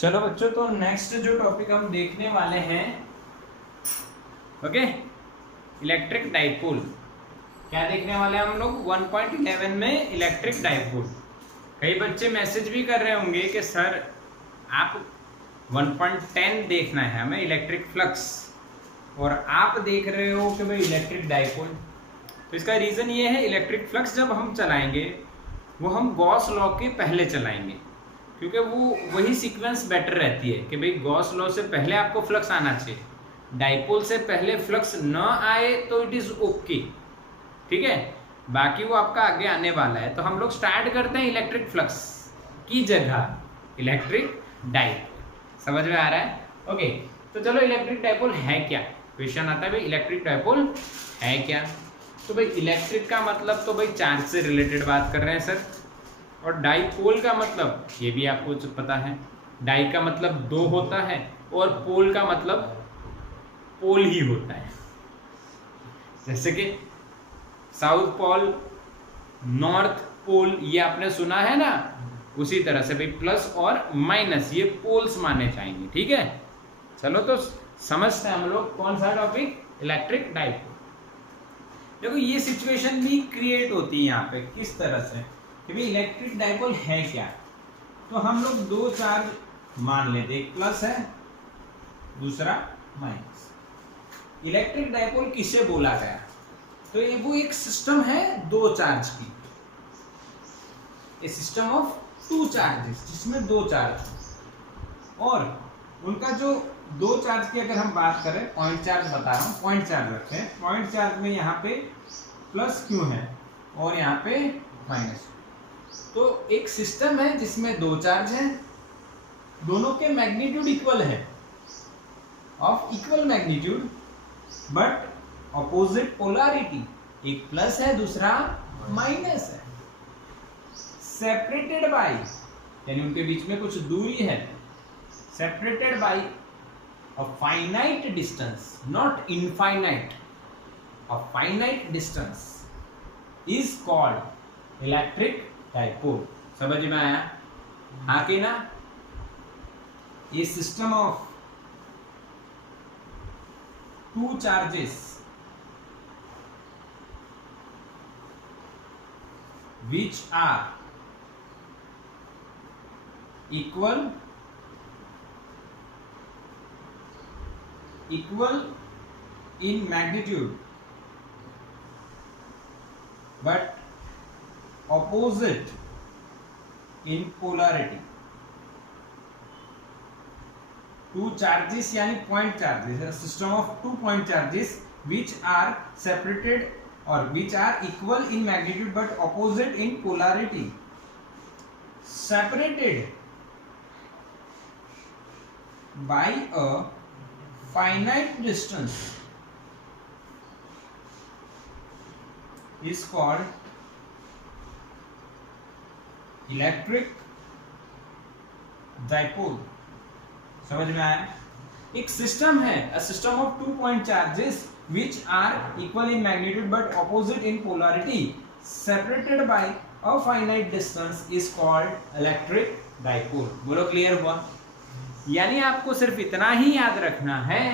चलो बच्चों, तो नेक्स्ट जो टॉपिक हम देखने वाले हैं, ओके, इलेक्ट्रिक डाइपोल। क्या देखने वाले हैं हम लोग? 1.11 में इलेक्ट्रिक डाइपोल। कई बच्चे मैसेज भी कर रहे होंगे कि सर आप 1.10 देखना है हमें इलेक्ट्रिक फ्लक्स, और आप देख रहे हो कि भाई इलेक्ट्रिक डाइपोल। तो इसका रीज़न ये है, इलेक्ट्रिक फ्लक्स जब हम चलाएंगे वो हम गॉस लॉ के पहले चलाएंगे, क्योंकि वो वही सीक्वेंस बेटर रहती है कि भाई गॉस लॉ से पहले आपको फ्लक्स आना चाहिए, डाइपोल से पहले फ्लक्स न आए तो इट इज़ ओके, ठीक है। बाकी वो आपका आगे आने वाला है। तो हम लोग स्टार्ट करते हैं इलेक्ट्रिक फ्लक्स की जगह इलेक्ट्रिक डाइपोल। समझ में आ रहा है? ओके, तो चलो इलेक्ट्रिक डाइपोल है क्या। क्वेश्चन आता है भाई इलेक्ट्रिक डाइपोल है क्या। तो भाई इलेक्ट्रिक का मतलब तो भाई चार्ज से रिलेटेड बात कर रहे हैं सर, और डाइपोल का मतलब ये भी आपको पता है, डाई का मतलब दो होता है और पोल का मतलब पोल ही होता है। जैसे कि साउथ पोल, नॉर्थ पोल, ये आपने सुना है ना, उसी तरह से भाई प्लस और माइनस ये पोल्स माने जाएंगे, ठीक है। चलो तो समझते हैं हम लोग कौन सा टॉपिक, इलेक्ट्रिक डाइपोल। देखो ये सिचुएशन भी क्रिएट होती है यहाँ पे किस तरह से कि भाई इलेक्ट्रिक डाइपोल है क्या। तो हम लोग दो चार्ज मान लेते, एक प्लस है दूसरा माइनस। इलेक्ट्रिक डाइपोल किसे बोला गया? तो ये वो एक सिस्टम है दो चार्ज की, ए सिस्टम ऑफ टू चार्जेस, जिसमें दो चार्ज, और उनका जो दो चार्ज की अगर हम बात करें, पॉइंट चार्ज बता रहा हूँ, पॉइंट चार्ज रखे हैं। पॉइंट चार्ज में यहाँ पे प्लस क्यू है और यहाँ पे माइनस। तो एक सिस्टम है जिसमें दो चार्ज हैं, दोनों के मैग्नीट्यूड इक्वल है, of equal magnitude but opposite polarity. एक प्लस है दूसरा माइनस है, सेपरेटेड बाय, यानी उनके बीच में कुछ दूरी है, separated by a finite distance, not infinite, a finite distance is called electric dipole। समझ में आया? हाँ कि ना? ये system of two charges which are equal in magnitude but opposite in polarity। Two charges यानी point charges, system of two point charges which are separated or which are equal in magnitude but opposite in polarity, separated by a finite distance is called electric dipole। समझ में आया? एक system है, a system of two point charges which are equal in magnitude but opposite in polarity, separated by a finite distance is called electric dipole। बोलो clear हुआ? यानी आपको सिर्फ इतना ही याद रखना है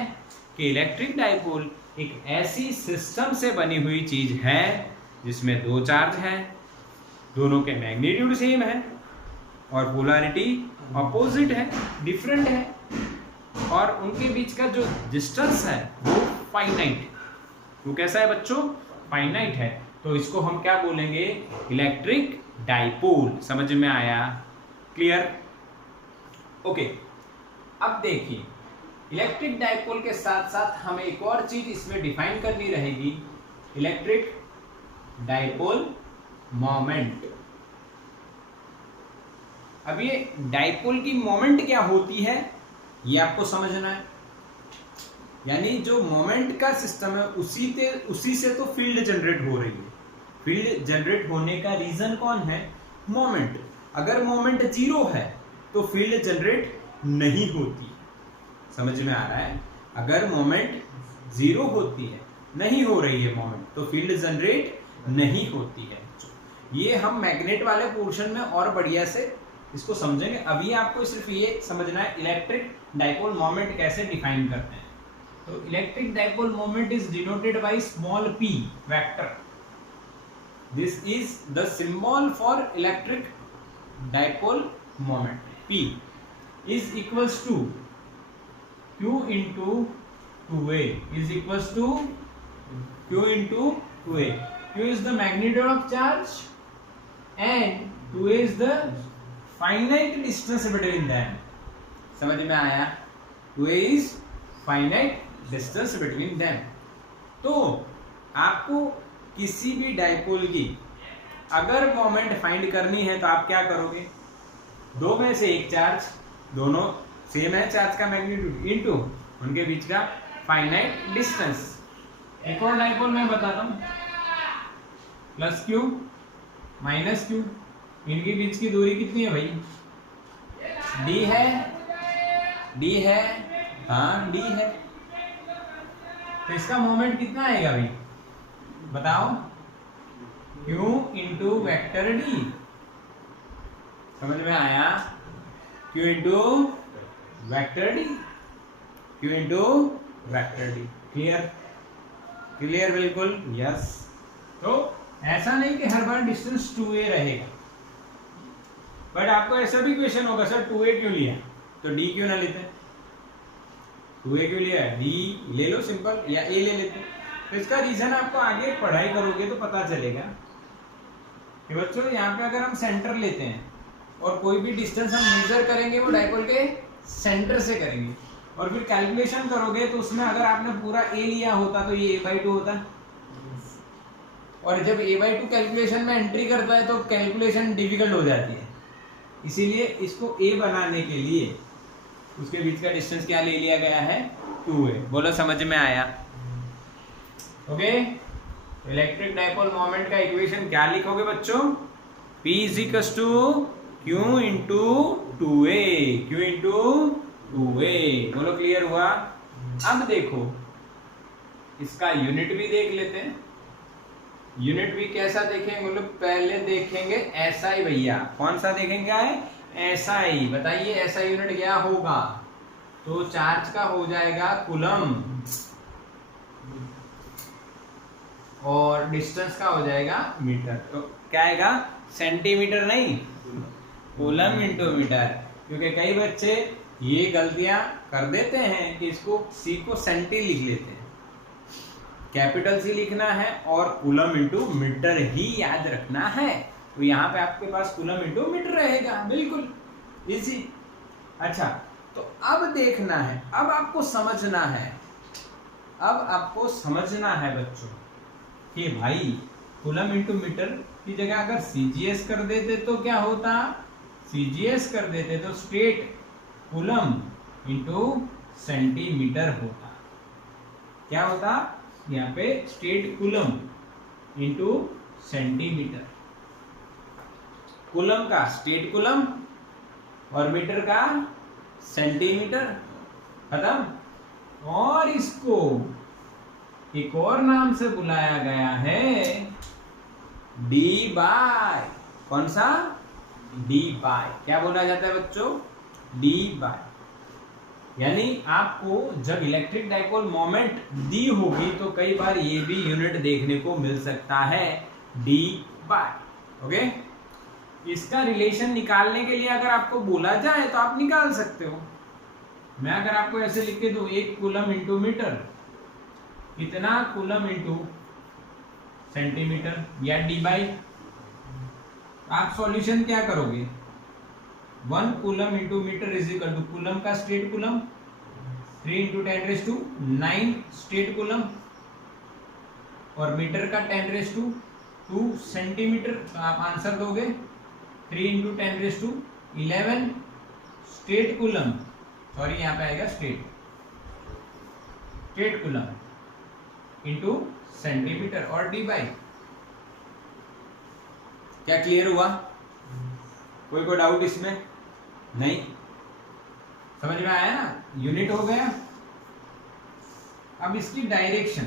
कि इलेक्ट्रिक डाइपोल एक ऐसी सिस्टम से बनी हुई चीज है जिसमें दो चार्ज हैं, दोनों के मैग्नीट्यूड सेम है और पोलैरिटी अपोजिट है, डिफरेंट है, और उनके बीच का जो डिस्टेंस है वो फाइनाइट है। वो कैसा है बच्चों? फाइनाइट है। तो इसको हम क्या बोलेंगे? Electric dipole. समझ में आया? क्लियर? ओके, अब देखिए इलेक्ट्रिक डाइपोल के साथ साथ हमें एक और चीज इसमें डिफाइन करनी रहेगी, इलेक्ट्रिक डाइपोल मोमेंट। अब ये डाइपोल की मोमेंट क्या होती है ये आपको समझना है। यानी जो मोमेंट का सिस्टम है उसी से तो फील्ड जनरेट हो रही है। फील्ड जनरेट होने का रीजन कौन है? मोमेंट। अगर मोमेंट जीरो है तो फील्ड जनरेट नहीं होती। समझ में आ रहा है? अगर मोमेंट जीरो होती है, नहीं हो रही है मोमेंट, तो फील्ड जनरेट नहीं होती है। ये हम मैग्नेट वाले पोर्शन में और बढ़िया से इसको समझेंगे। अभी आपको सिर्फ ये समझना है इलेक्ट्रिक डाइपोल मोमेंट कैसे डिफाइन करते हैं। तो electric dipole moment is denoted by small p vector. This is the symbol for electric dipole moment. p is equals to q into 2a is equals to q into 2a. q is the magnitude of charge and 2a is the finite distance between them. समझ में आया? 2a is finite distance between them. तो आपको किसी भी dipole की अगर moment find करनी है तो आप क्या करोगे? दो में से एक चार्ज, दोनों सेम है चार्ज का मैग्नीट्यूड, इनटू उनके बीच का फाइनाइट डिस्टेंस। एक और डाइपोल मैं बताता हूं, प्लस क्यू माइनस क्यू, इनके बीच की दूरी कितनी है भाई? डी है, डी है, हाँ डी है। तो इसका मोमेंट कितना आएगा भाई बताओ? Q into vector D. समझ में आया? Q into vector D, Q into vector D. Clear? Clear बिल्कुल? यस। तो ऐसा नहीं कि हर बार डिस्टेंस 2a रहेगा, बट आपको ऐसा भी क्वेश्चन होगा सर 2a क्यों लिया, तो d क्यों ना लेते? 2a क्यों लिया? d ले लो सिंपल, या a ले लेते। तो इसका रीजन आपको आगे पढ़ाई करोगे तो पता चलेगा कि बच्चों यहाँ पे अगर हम सेंटर लेते हैं और कोई भी डिस्टेंस हम मेजर करेंगे वो डाइपोल के सेंटर से करेंगे, और फिर कैलकुलेशन करोगे तो उसमें अगर आपने पूरा a लिया होता तो ये a/2 होता, और जब a/2 कैलकुलेशन में एंट्री करता है तो कैलकुलेशन डिफिकल्ट हो जाती है। इसीलिए इसको a बनाने के लिए उसके बीच का डिस्टेंस क्या ले लिया गया है? 2a। बोलो समझ में आया? ओके। इलेक्ट्रिक डाइपोल मोमेंट का इक्वेशन क्या लिखोगे बच्चों? P is equals to Q into 2a, Q into 2a। बोलो क्लियर हुआ? अब देखो इसका यूनिट भी देख लेते हैं। यूनिट भी कैसा देखेंगे? मतलब पहले देखेंगे SI भैया। कौन सा देखेंगे? SI। बताइए SI यूनिट क्या होगा? तो चार्ज का हो जाएगा कूलम, और डिस्टेंस का हो जाएगा मीटर। तो क्या आएगा? सेंटीमीटर नहीं, कूलम इंटू मीटर। क्योंकि कई बच्चे ये गलतियां कर देते हैं कि इसको सी को सेंटी लिख लेते हैं, कैपिटल सी लिखना है और कूलम इंटू मीटर ही याद रखना है। तो यहाँ पे आपके पास कूलम इंटू मीटर रहेगा, बिल्कुल इजी। अच्छा, तो अब देखना है, अब आपको समझना है, अब आपको समझना है बच्चों कि भाई कूलम इंटू मीटर की जगह अगर सीजीएस कर देते तो क्या होता? सीजीएस कर देते तो स्ट्रेट कूलम इंटू सेंटीमीटर होता। क्या होता? यहाँ पे straight coulomb into centimetre. Coulomb का स्ट्रेट कूलम और मीटर का सेंटीमीटर, खत्म। और इसको एक और नाम से बुलाया गया है डी बाय। कौन सा? डी बाय। क्या बोला जाता है बच्चों? डी बाय। यानी आपको जब इलेक्ट्रिक डाइपोल मोमेंट दी होगी तो कई बार ये भी यूनिट देखने को मिल सकता है, डी बाय। ओके। इसका रिलेशन निकालने के लिए अगर आपको बोला जाए तो आप निकाल सकते हो। मैं अगर आपको ऐसे लिख के दूं, एक कूलम इंटू मीटर, कितना कूलम इंटू सेंटीमीटर, या डी बाई। आप सॉल्यूशन क्या करोगे? 1 coulomb into metre is equal to coulomb का straight coulomb 3 into 10⁹ straight coulomb, और मीटर का 10⁻² सेंटीमीटर। तो आप आंसर दोगे 3 इंटू 10⁻11 स्ट्रेट कूलम, सॉरी यहाँ पे आएगा स्ट्रेट कूलम इंटू सेंटीमीटर और डी बाई। क्या क्लियर हुआ? कोई डाउट इसमें? नहीं? समझ में आया ना? यूनिट हो गया। अब इसकी डायरेक्शन,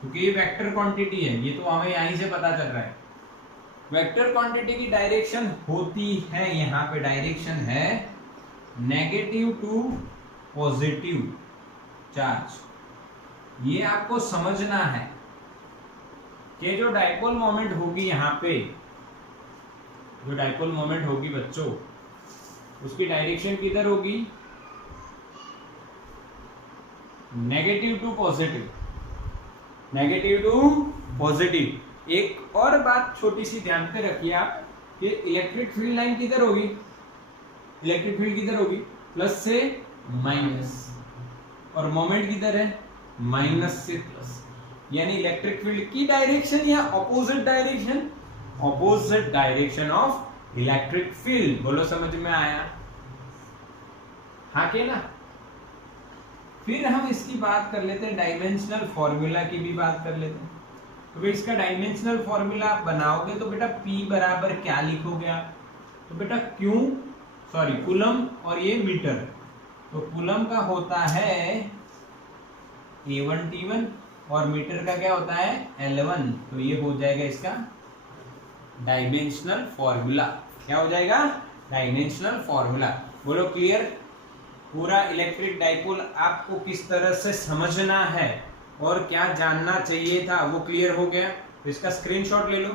क्योंकि ये वेक्टर क्वांटिटी है, ये तो हमें यहीं से पता चल रहा है, वेक्टर क्वांटिटी की डायरेक्शन होती है, यहां पे डायरेक्शन है नेगेटिव टू पॉजिटिव चार्ज। ये आपको समझना है कि जो डाइपोल मोमेंट होगी, यहां पे जो डाइपोल मोमेंट होगी बच्चों, उसकी डायरेक्शन किधर होगी, negative to positive, negative to positive. एक और बात छोटी सी ध्यान पे रखिए आप कि इलेक्ट्रिक फील्ड लाइन किधर होगी, इलेक्ट्रिक फील्ड किधर होगी, प्लस से माइनस, और मोमेंट किधर है, माइनस से प्लस। यानी इलेक्ट्रिक फील्ड की डायरेक्शन या opposite direction, opposite direction of electric field. बोलो समझ में आया, हाँ के ना। फिर हम इसकी बात कर लेते हैं, डायमेंशनल फॉर्मूला की भी बात कर लेते हैं। तो भाई इसका डायमेंशनल फॉर्मूला आप बनाओगे तो बेटा P बराबर क्या लिखोगे आप, तो बेटा Q सॉरी कूलम और ये मीटर, तो कूलम का होता है A1 T1 और मीटर का क्या होता है L1। तो ये हो जाएगा इसका डायमेंशनल फॉर्मूला। क्या हो जाएगा, डायमेंशनल फॉर्मूला। बोलो क्लियर, पूरा इलेक्ट्रिक डाइपोल आपको किस तरह से समझना है और क्या जानना चाहिए था वो क्लियर हो गया। तो इसका स्क्रीनशॉट ले लो।